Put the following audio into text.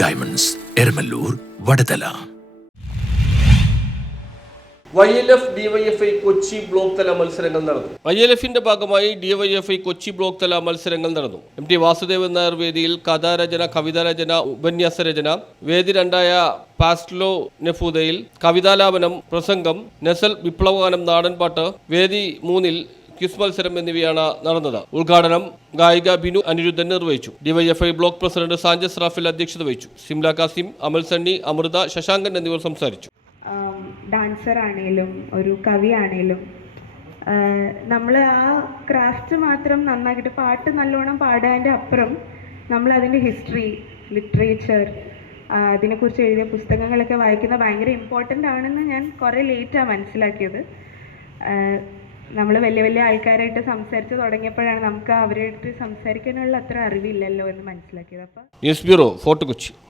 Diamonds, Eramalloor, Vadathala. YLF DYFI Kochi block തല മത്സരങ്ങൾ നടന്നു. YLFിന്റെ ഭാഗമായി DYFI കൊച്ചി ബ്ലോക്ക് തല മത്സരങ്ങൾ നടന്നു. MT വാസുദേവൻ നായർ വേദിയിൽ കഥാരചന, കവിതാരചന, ഉപന്യാസ രചന, വേദി 2 പാസ്റ്റ്ലോ നെഫൂദയിൽ കവിതാലാപനം, പ്രസംഗം, നെസൽ വിപ്ലവഗാനം, നാടൻപാട്ട്, വേദി 3 ക്വിസ് മത്സരം എന്നിവയാണ് നടന്നത്. ഉദ്ഘാടനം ഗായിക ബിനു അനിരുദ്ധൻ നിർവഹിച്ചു. DYFI block president Sanchez Rafael അധ്യക്ഷത വഹിച്ചു. സിംല കാസിം, അമൽ സണ്ണി, അമൃത, ശശാങ്കൻ എന്നിവർ സംസാരിച്ചു. ഡാൻസർ ആണെങ്കിലും ഒരു കവി ആണെങ്കിലും നമ്മൾ ആ ക്രാഫ്റ്റ് മാത്രം നന്നാക്കിയിട്ട് പാട്ട് നല്ലോണം പാടാൻ്റെ അപ്പുറം നമ്മൾ അതിൻ്റെ ഹിസ്റ്ററി, ലിറ്ററേച്ചർ, അതിനെക്കുറിച്ച് എഴുതിയ പുസ്തകങ്ങളൊക്കെ വായിക്കുന്നത് ഭയങ്കര ഇമ്പോർട്ടൻ്റ് ആണെന്ന് ഞാൻ കുറേ ലേറ്റാണ് മനസ്സിലാക്കിയത്. നമ്മൾ വലിയ വലിയ ആൾക്കാരായിട്ട് സംസാരിച്ച് തുടങ്ങിയപ്പോഴാണ് നമുക്ക് അവരായിട്ട് സംസാരിക്കാനുള്ള അത്ര അറിവില്ലല്ലോ എന്ന് മനസ്സിലാക്കിയത്. അപ്പോൾ ന്യൂസ് ബ്യൂറോ, ഫോർട്ട് കൊച്ചി.